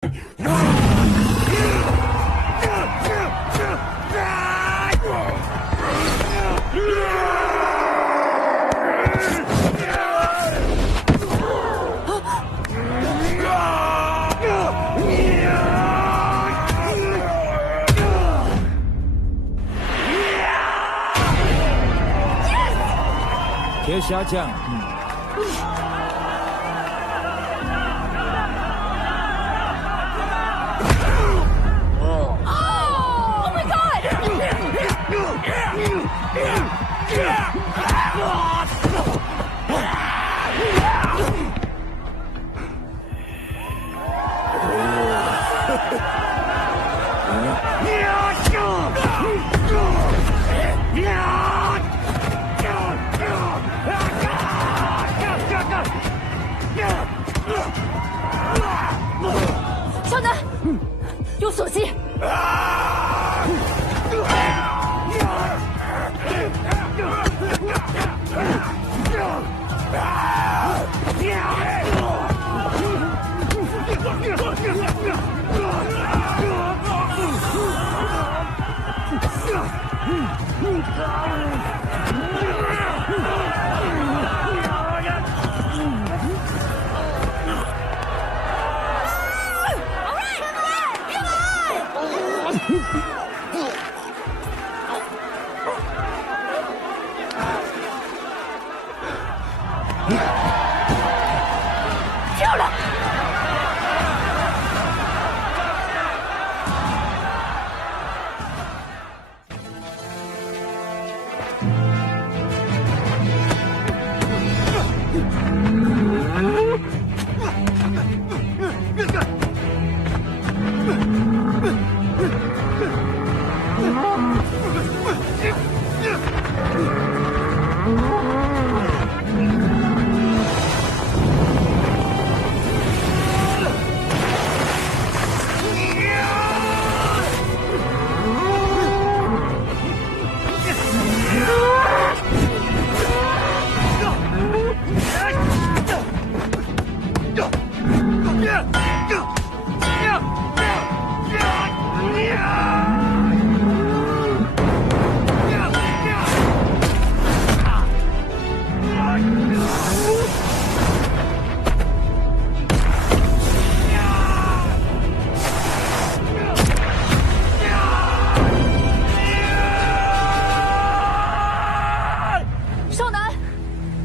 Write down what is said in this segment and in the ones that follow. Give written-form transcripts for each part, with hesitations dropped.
铁侠将。Oh my god！ 少南，用锁技。漂亮！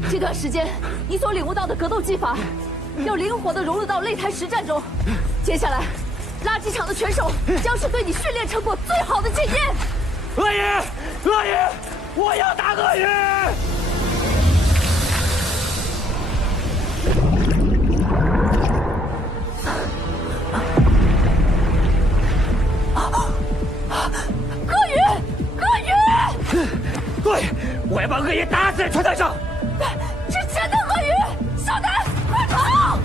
这段时间，你所领悟到的格斗技法，要灵活地融入到擂台实战中。接下来，垃圾场的拳手将是对你训练成果最好的检验。鳄鱼，鳄鱼，我要打鳄鱼！鳄鱼，鳄鱼！对，我要把鳄鱼打死在拳台上。之前的鳄鱼，少南，快跑！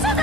少南！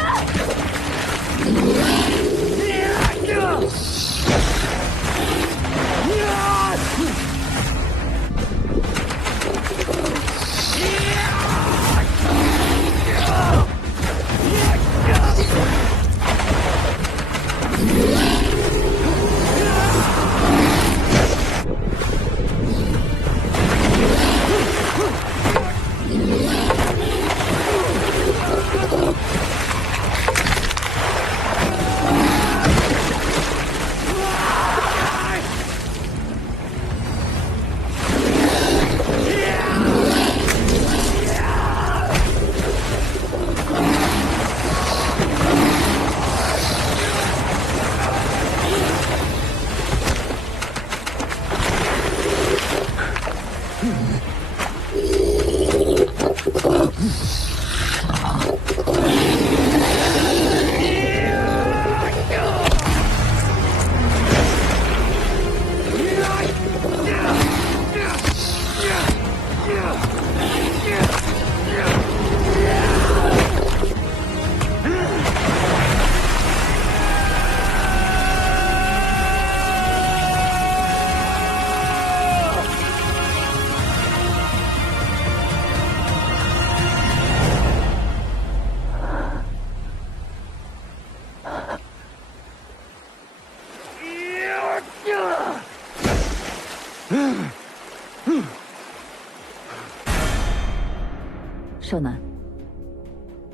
少南，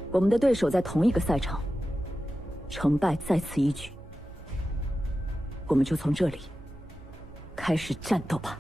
我们的对手在同一个赛场，成败在此一举。我们就从这里开始战斗吧。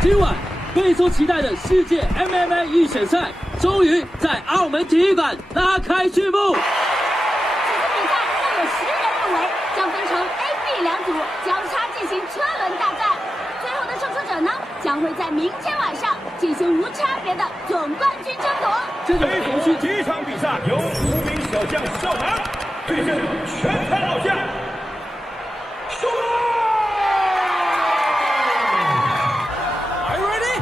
今晚备受期待的世界 MMA 预选赛终于在澳门体育馆拉开序幕。这次比赛共有10人入围，将分成 A、B 两组交叉进行车轮大战。最后的胜出者呢，将会在明天晚上进行无差别的总冠军争夺。这种连续第一场比赛由无名小将少南对阵全台老将少南。Are you ready?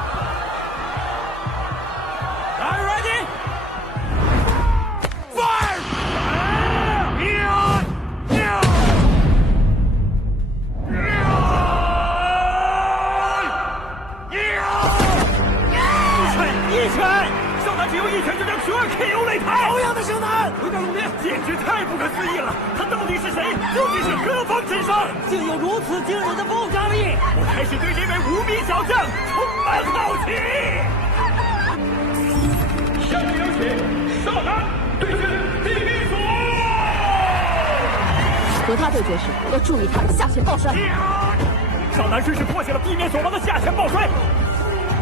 Are you ready? Fire! 一拳，少南只用一拳就将球儿 KO 擂台。同样的少南回到龙边，简直太不可思议了！他到底是谁？究竟是何方神圣？竟有如此惊人的爆炸力！我开始对这位无名小将充满好奇。下面有请少南对阵地狱锁。和他对决时要注意他的下潜抱摔。少南顺势破解了地面锁王的下潜抱摔。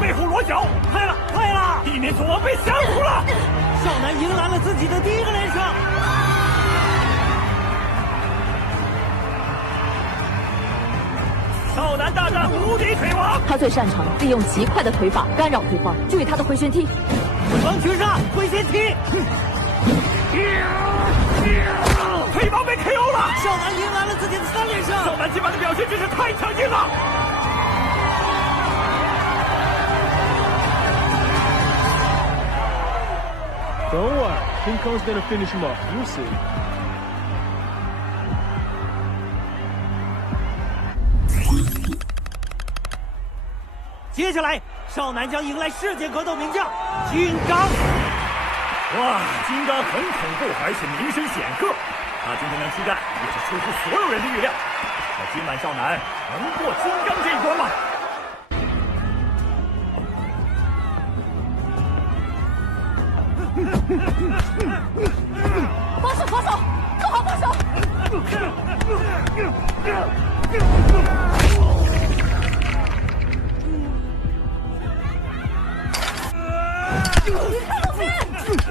背后裸脚，快了，快了！地面锁王被降服了，少南迎来了自己的第一个连胜。少南大战无敌腿王，他最擅长利用极快的腿法干扰对方，注意他的回旋踢。王群杀，回旋踢。腿王被 KO 了，少南迎来了自己的3连胜。少南今晚的表现真是太强劲了。Don't worry, King Kong's gonna finish him off. You see. 接下来，少南将迎来世界格斗名将金刚。哇，金刚很恐怖，而且名声显赫。他今天能出战，也是出乎所有人的预料。那今晚少南能过金刚这一关吗？防守，防守，做好防守。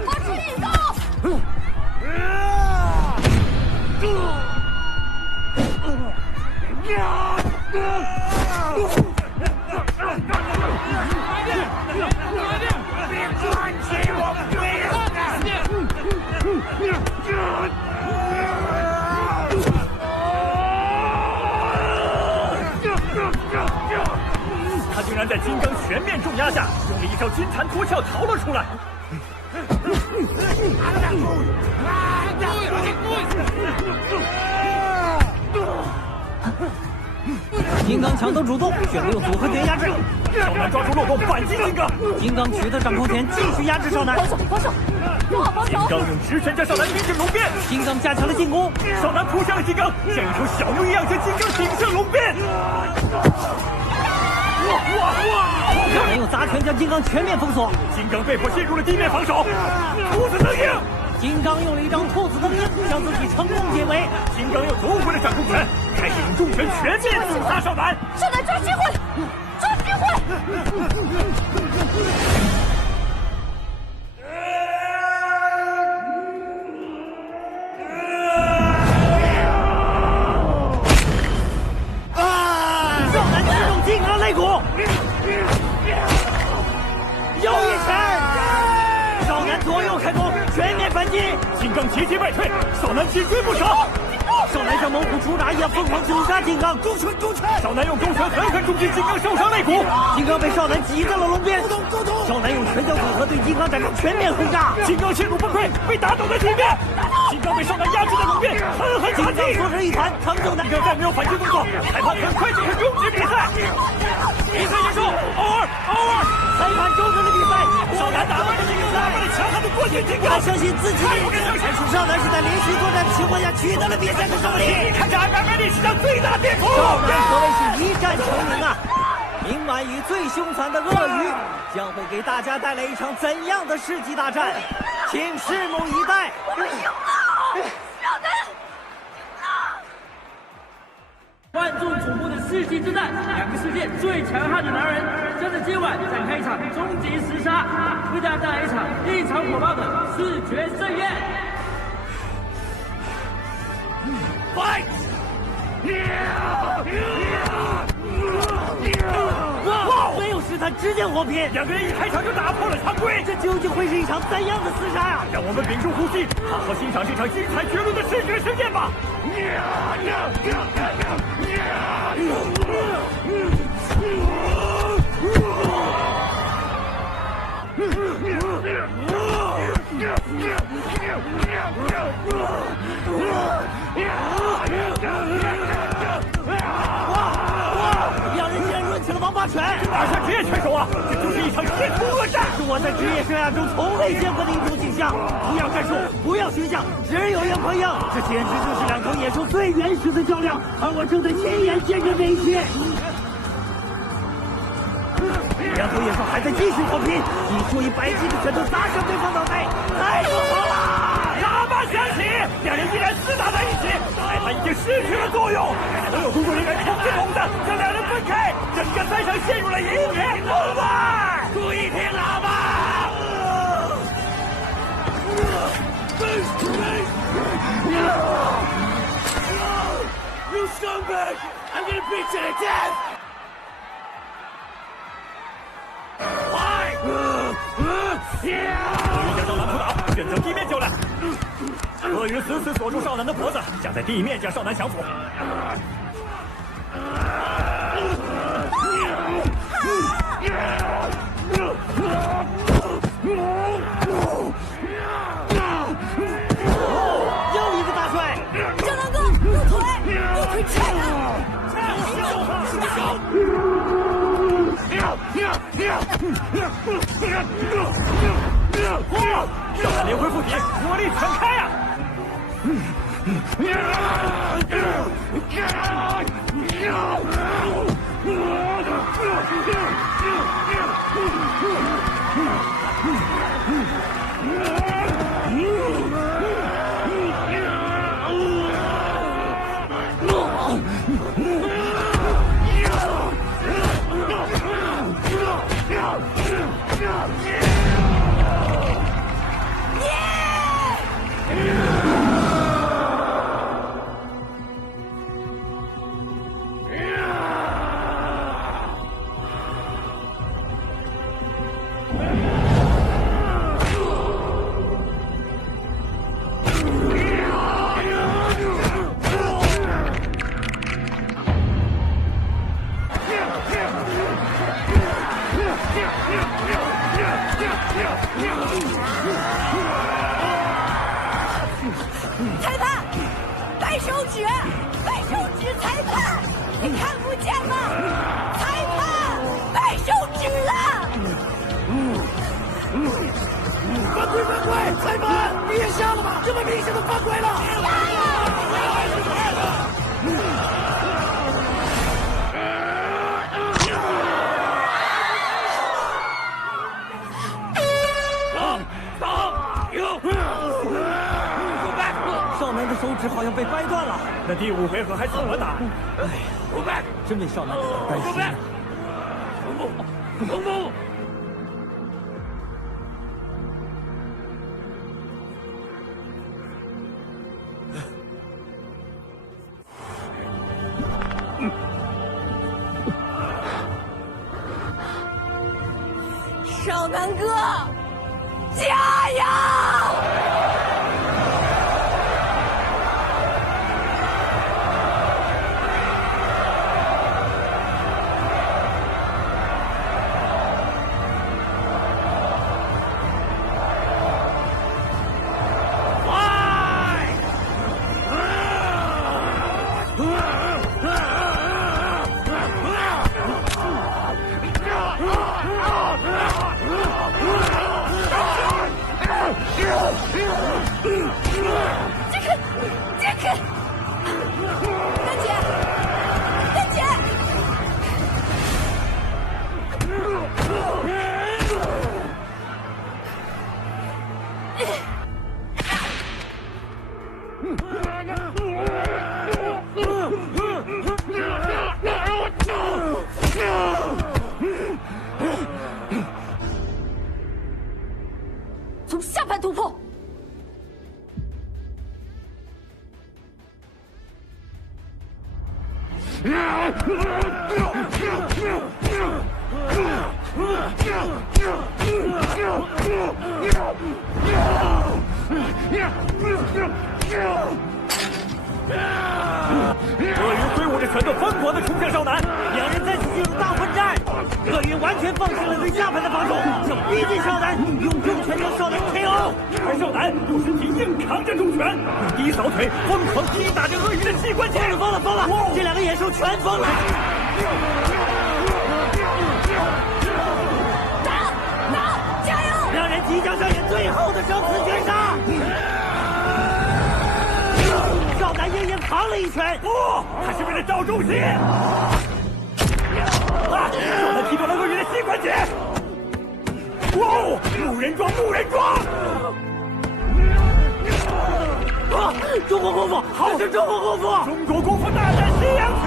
发出引刀！他竟然在金刚全面重压下，用了一招金蝉脱壳逃了出来。金刚抢走主动，选择用组合拳压制。少南抓住漏洞，反击金刚。金刚取得掌控权，继续压制少南。防守，防守，做好防守。金刚用直拳将少南逼至龙边。金刚加强了进攻。少南扑向了金刚，像一头小牛一样将金刚顶上龙边。少南用杂拳将金刚全面封锁。金刚被迫陷入了地面防守。兔子蹬鹰。金刚用了一张兔子蹬鹰，将自己成功解围。金刚又夺回了掌控权，开始用重拳全面刺杀少南。少南抓机会，抓机会！反击，金刚节节败退，少男紧追不舍。少男像猛虎出闸一样疯狂攻杀金刚，勾拳！少男用勾拳狠狠重击金刚受伤肋骨，金刚被少男挤在了笼边。少男用拳脚组合对金刚展开全面轰炸，金刚陷入崩溃，被打倒在地面。金刚被少男压制在笼边，狠狠打击，缩成一团，扛住男。金刚再没有反击动作，裁判很快就会终止比赛。比赛结束 ，over。裁判终止了比赛，少男打败了金刚，打败了强悍的过去金刚。他相信自己的力量，但是少男是在连续作战的情况下取得了比赛的胜利。看着 MMA 历史上最大的变故，少男可谓是一战成名啊！明晚与最凶残的鳄鱼将会给大家带来一场怎样的世纪大战？请拭目以待。我们赢了，少男。万众瞩目的世纪之战，两个世界最强悍的男人将在今晚展开一场终极厮杀，为大家带来一场异常火爆的视觉盛宴。Fight！ 哇！没有试探，直接火拼，两个人一开场就打破了常规，这究竟会是一场怎样的厮杀呀？让我们屏住呼吸，好好欣赏这场精彩绝伦的视觉盛宴吧！两人竟然抡起了王八拳！打下职业拳手啊，这就是一场天图恶战！是我在职业生涯中从未见过的一种景象。不要战术，不要形象，只有硬碰硬。这简直就是两头野兽最原始的较量，而我正在亲眼见证这一切。两头野兽还在继续火拼，一出一百击的拳头砸向对方脑袋，太疯狂了！喇叭响起，两人依然厮打在一起，裁判已经失去了作用，所有工作人员冲进笼子，将两人分开，整个赛场陷入了一片混乱。注意听喇叭！You scumbag! I'm gonna beat you to death! 鳄鱼将少男扑倒，选择地面较量。鳄鱼死死锁住少男的脖子，想在地面将少男降服。又一个大踹！少男哥，右腿，右腿踹他！少男连回附体，火力全开啊！裁判，摆手指，摆手指！裁判，你看不见吗？裁判，摆手指啊！犯规！裁判，你也瞎了吗？这么明显的犯规了！少男的手指好像被掰断了，那第5回合还怎么打？哎呀，真为少男感到担心啊！少男哥，加油！杰克，丹姐，丹姐。从下盘突破。鳄鱼挥舞着拳头，疯狂地冲向少男。两人再次进入大混战，鳄鱼完全放弃了对下盘的防守，想逼近少男，用重拳将少男 KO。而少男用身体硬扛着重拳，用低扫腿疯狂踢打着鳄鱼的膝关节。疯了！这两个野兽全疯了！打！加油！两人即将上演最后的生死绝杀。少男阴阴扛了一拳，不，他是为了找重心。少男踢断了鳄鱼的膝关节。哇！木人桩！中国功夫，好是中国功夫！中国功夫大战西洋拳！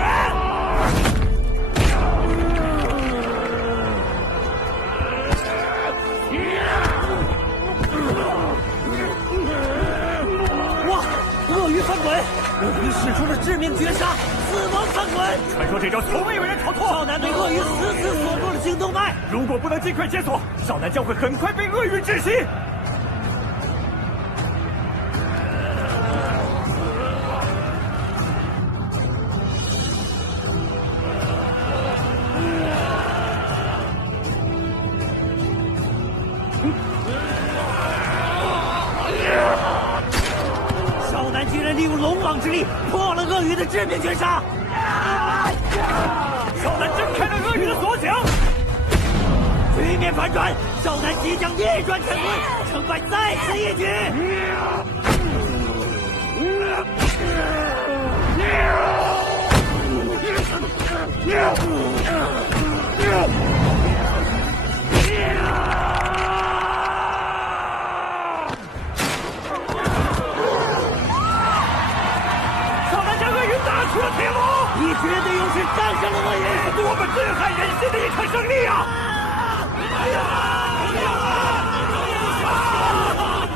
哇！鳄鱼翻滚，鳄鱼使出了致命绝杀，死亡翻滚。传说这招从未有人逃脱。少男被鳄鱼死锁住了颈动脉，如果不能尽快解锁，少男将会很快被鳄鱼窒息。少男竟然利用龙王之力破了鳄鱼的致命绝杀。少男挣开了鳄鱼的锁颈，局面反转，少男即将逆转乾坤，成败在此一举。少男将鳄鱼打出了铁笼，以绝对优势战胜了鳄鱼，多么震撼人心的一场胜利啊！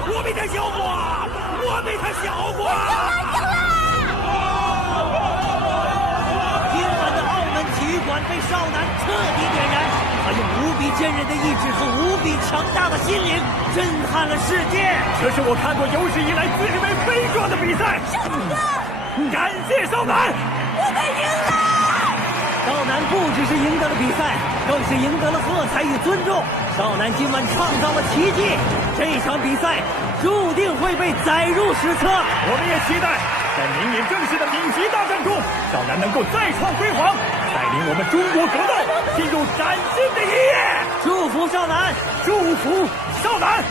我比他小过，今晚的澳门体育馆被少男彻底点燃，他用无比坚韧的意志和无比强大的心灵震撼了世界。这是我看过有史以来最为悲壮的比赛。感谢少男，我们赢了！少男不只是赢得了比赛，更是赢得了喝彩与尊重。少男今晚创造了奇迹，这场比赛注定会被载入史册。我们也期待在明年正式的顶级大战中，少男能够再创辉煌，带领我们中国格斗进入崭新的一页。祝福少男，祝福少男。